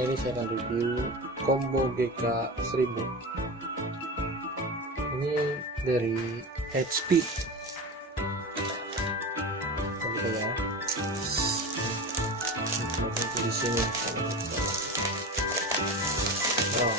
Ini saya akan review combo GK-1000. Ini dari HP. Coba ya. Di sini. Wow.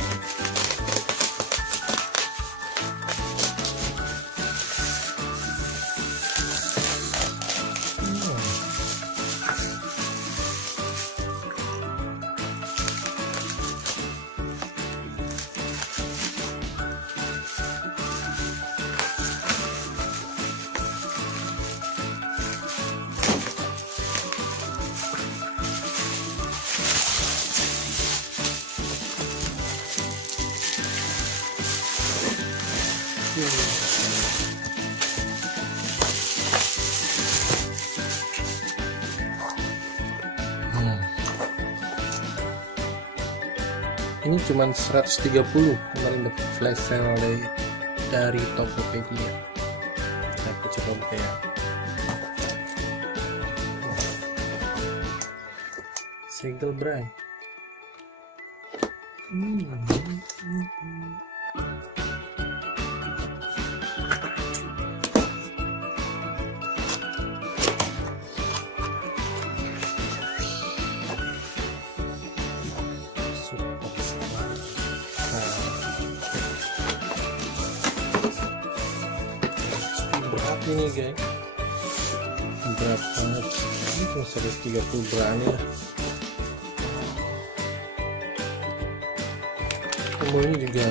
Ini cuma 130 kemarin dapat flash sale dari Tokopedia. Aku coba buka ya. Segel bray. Ini guys, berat banget. Ini cuma 130 gram ya. Combo ini juga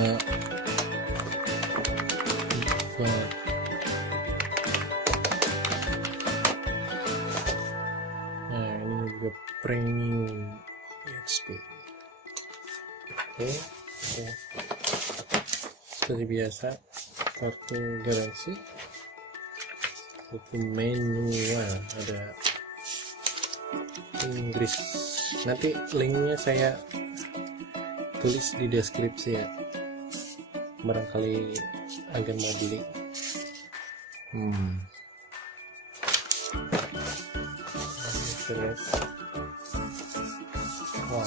nah, ini juga premium HP. Oke. Seperti biasa, kartu garansi, buku manual, ada Inggris. Nanti linknya saya tulis di deskripsi ya, barangkali agen mau beli. Wow.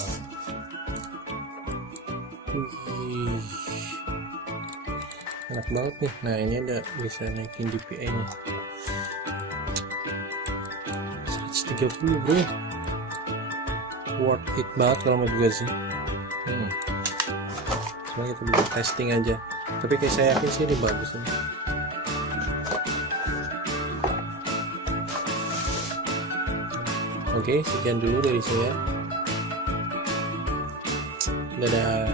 Enak banget nih. Nah, ini ada bisa naikin DPI nya 130 bro, worth it banget kalau menurut gue sih. Cuma kita bisa testing aja, tapi kayak saya yakin sih ini bagus nih. Oke, sekian dulu dari saya. Dadah.